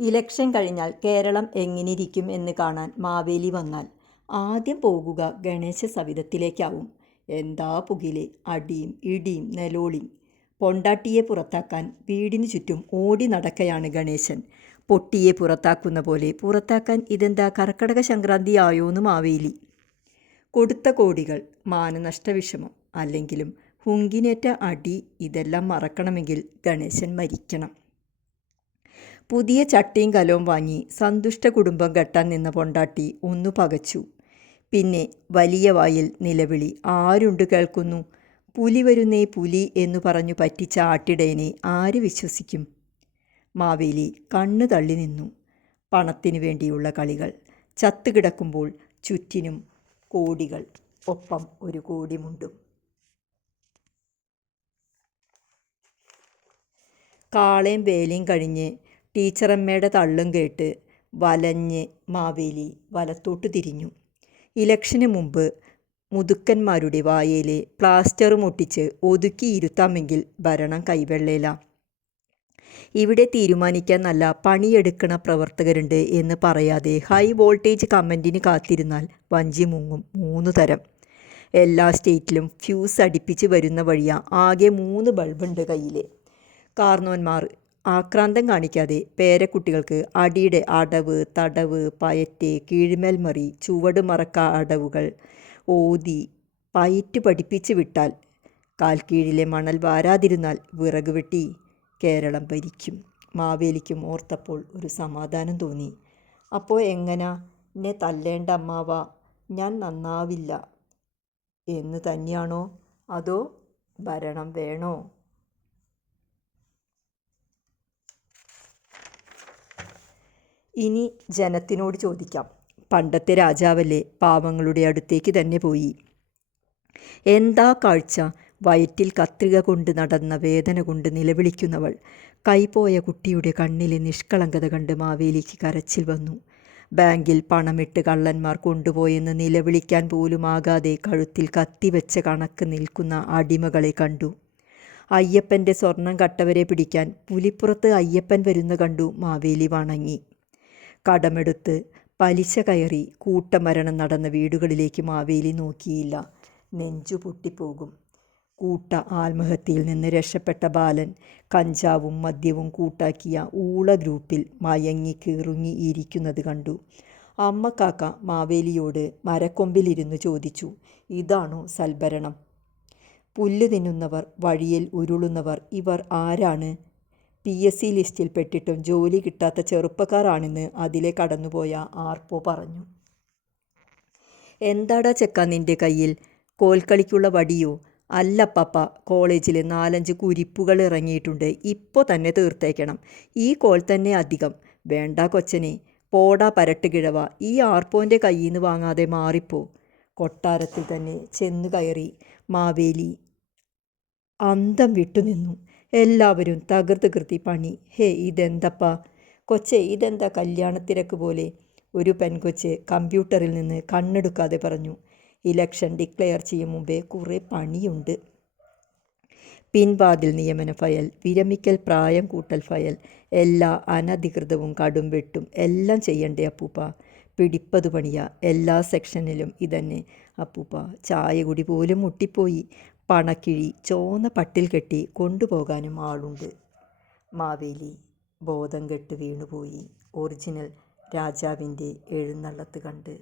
Election കഴിഞ്ഞാൽ കേരളം എങ്ങനെയിരിക്കും എന്ന് കാണാൻ മാവേലി വന്നാൽ ആദ്യം പോകുക ഗണേശ സവിധത്തിലേക്കാവും. എന്താ പുകില്, അടിയും ഇടിയും നെലോളിയും. പൊണ്ടാട്ടിയെ പുറത്താക്കാൻ വീടിനു ചുറ്റും ഓടി നടക്കയാണ് ഗണേശൻ. പൊട്ടിയെ പുറത്താക്കുന്ന പോലെ പുറത്താക്കാൻ ഇതെന്താ കർക്കടക സംക്രാന്തി ആയോന്ന് മാവേലി. കൊടുത്ത കോടികൾ, മാനനഷ്ട വിഷമം, അല്ലെങ്കിലും ഹുങ്കിനേറ്റ അടി, ഇതെല്ലാം മറക്കണമെങ്കിൽ ഗണേശൻ മരിക്കണം. പുതിയ ചട്ടിയും കലവും വാങ്ങി സന്തുഷ്ട കുടുംബം കെട്ടാൻ നിന്ന പൊണ്ടാട്ടി ഒന്നു പകച്ചു. പിന്നെ വലിയ വായിൽ നിലവിളി. ആരുണ്ട് കേൾക്കുന്നു? പുലി വരുന്നേ പുലി എന്നു പറഞ്ഞു പറ്റിച്ച ആട്ടിടയനെ ആര് വിശ്വസിക്കും? മാവേലി കണ്ണു തള്ളി നിന്നു. പണത്തിനു വേണ്ടിയുള്ള കളികൾ. ചത്തുകിടക്കുമ്പോൾ ചുറ്റിനും കോടികൾ, ഒപ്പം ഒരു കോടിമുണ്ടും. കാളയും വേലയും കഴിഞ്ഞ് ടീച്ചറമ്മയുടെ തള്ളും കേട്ട് വലഞ്ഞ് മാവേലി വലത്തോട്ട് തിരിഞ്ഞു. ഇലക്ഷന് മുമ്പ് മുതുക്കന്മാരുടെ വായേല് പ്ലാസ്റ്ററും ഒട്ടിച്ച് ഒതുക്കിയിരുത്താമെങ്കിൽ ഭരണം കൈവെള്ളേല. ഇവിടെ തീരുമാനിക്കാൻ നല്ല പണിയെടുക്കണ പ്രവർത്തകരുണ്ട് എന്ന് പറയാതെ ഹൈ വോൾട്ടേജ് കമൻറ്റിന് കാത്തിരുന്നാൽ വഞ്ചി മുങ്ങും. 3 തരം. എല്ലാ സ്റ്റേറ്റിലും ഫ്യൂസ് അടിപ്പിച്ച് വരുന്ന വഴിയാ. ആകെ 3 ബൾബുണ്ട് കയ്യിൽ. കാർന്നോന്മാർ ആക്രാന്തം കാണിക്കാതെ പേരക്കുട്ടികൾക്ക് അടിയുടെ അടവ്, തടവ്, പയറ്റ്, കീഴ്മേൽമറി, ചുവട് മറക്ക അടവുകൾ ഓതി പയറ്റ് പഠിപ്പിച്ച് വിട്ടാൽ, കാൽക്കീഴിലെ മണൽ വാരാതിരുന്നാൽ വിറക് വെട്ടി കേരളം ഭരിക്കും. മാവേലിക്കും ഓർത്തപ്പോൾ ഒരു സമാധാനം തോന്നി. അപ്പോൾ എങ്ങനാ എന്നെ തല്ലേണ്ട അമ്മാവ, ഞാൻ നന്നാവില്ല എന്ന് തന്നെയാണോ, അതോ ഭരണം വേണോ? ഇനി ജനത്തിനോട് ചോദിക്കാം. പണ്ടത്തെ രാജാവല്ലേ, പാവങ്ങളുടെ അടുത്തേക്ക് തന്നെ പോയി. എന്താ കാഴ്ച! വയറ്റിൽ കത്രിക കൊണ്ട് നടന്ന വേദന കൊണ്ട് നിലവിളിക്കുന്നവൾ. കൈപോയ കുട്ടിയുടെ കണ്ണിലെ നിഷ്കളങ്കത കണ്ട് മാവേലിക്ക് കരച്ചിൽ വന്നു. ബാങ്കിൽ പണമിട്ട് കള്ളന്മാർ കൊണ്ടുപോയെന്ന് നിലവിളിക്കാൻ പോലും ആകാതെ കഴുത്തിൽ കത്തിവെച്ച കണക്ക് നിൽക്കുന്ന അടിമകളെ കണ്ടു. അയ്യപ്പൻ്റെ സ്വർണം കട്ടവരെ പിടിക്കാൻ പുലിപ്പുറത്ത് അയ്യപ്പൻ വരുന്ന കണ്ടു. മാവേലി വണങ്ങി. കടമെടുത്ത് പലിശ കയറി കൂട്ടമരണം നടന്ന വീടുകളിലേക്ക് മാവേലി നോക്കിയില്ല. നെഞ്ചു പൊട്ടിപ്പോകും. കൂട്ട ആത്മഹത്യയിൽ നിന്ന് രക്ഷപ്പെട്ട ബാലൻ കഞ്ചാവും മദ്യവും കൂട്ടാക്കിയ ഊള ഗ്രൂപ്പിൽ മയങ്ങി കീറുങ്ങി ഇരിക്കുന്നത് കണ്ടു. അമ്മക്കാക്ക മാവേലിയോട് മരക്കൊമ്പിലിരുന്ന് ചോദിച്ചു, ഇതാണോ സൽഭരണം? പുല്ല് തിന്നുന്നവർ, വഴിയിൽ ഉരുളുന്നവർ, ഇവർ ആരാണ്? PSC ലിസ്റ്റിൽ പെട്ടിട്ടും ജോലി കിട്ടാത്ത ചെറുപ്പക്കാരാണെന്ന് അതിലെ കടന്നുപോയ ആർപ്പോ പറഞ്ഞു. എന്താടാ ചെക്ക നിൻ്റെ കയ്യിൽ? കോൽക്കളിക്കുള്ള വടിയോ? അല്ല പപ്പ, കോളേജിൽ 4-5 കുരിപ്പുകൾ ഇറങ്ങിയിട്ടുണ്ട്, ഇപ്പോൾ തന്നെ തീർത്തേക്കണം. ഈ കോൽ തന്നെ അധികം. വേണ്ട കൊച്ചനെ, പോടാ പരട്ട് കിഴവ, ഈ ആർപ്പോൻ്റെ കയ്യിൽ നിന്ന് വാങ്ങാതെ മാറിപ്പോ. കൊട്ടാരത്തിൽ തന്നെ ചെന്നു കയറി മാവേലി അന്തം വിട്ടുനിന്നു. എല്ലാവരും തകൃതി പണി. ഹേ, ഇതെന്തപ്പാ കൊച്ചെ, ഇതെന്താ കല്യാണത്തിരക്ക് പോലെ? ഒരു പെൺകൊച്ച് കമ്പ്യൂട്ടറിൽ നിന്ന് കണ്ണെടുക്കാതെ പറഞ്ഞു. ഇലക്ഷൻ ഡിക്ലെയർ ചെയ്യും മുമ്പേ കുറേ പണിയുണ്ട്. പിൻവാതിൽ നിയമന ഫയൽ, വിരമിക്കൽ പ്രായം കൂട്ടൽ ഫയൽ, എല്ലാ അനധികൃതവും കടും വെട്ടും എല്ലാം ചെയ്യണ്ടേ അപ്പൂപ്പ? പിടിപ്പത് പണിയാ. എല്ലാ സെക്ഷനിലും ഇതന്നെ അപ്പൂപ്പ. ചായ കുടി പോലും മുട്ടിപ്പോയി. പണക്കിഴി ചോന്ന പട്ടിൽ കെട്ടി കൊണ്ടുപോകാനും ആളുണ്ട്. മാവേലി ബോധം കെട്ട് വീണുപോയി. ഒറിജിനൽ രാജാവിൻ്റെ എഴുന്നള്ളത്ത് കണ്ട്.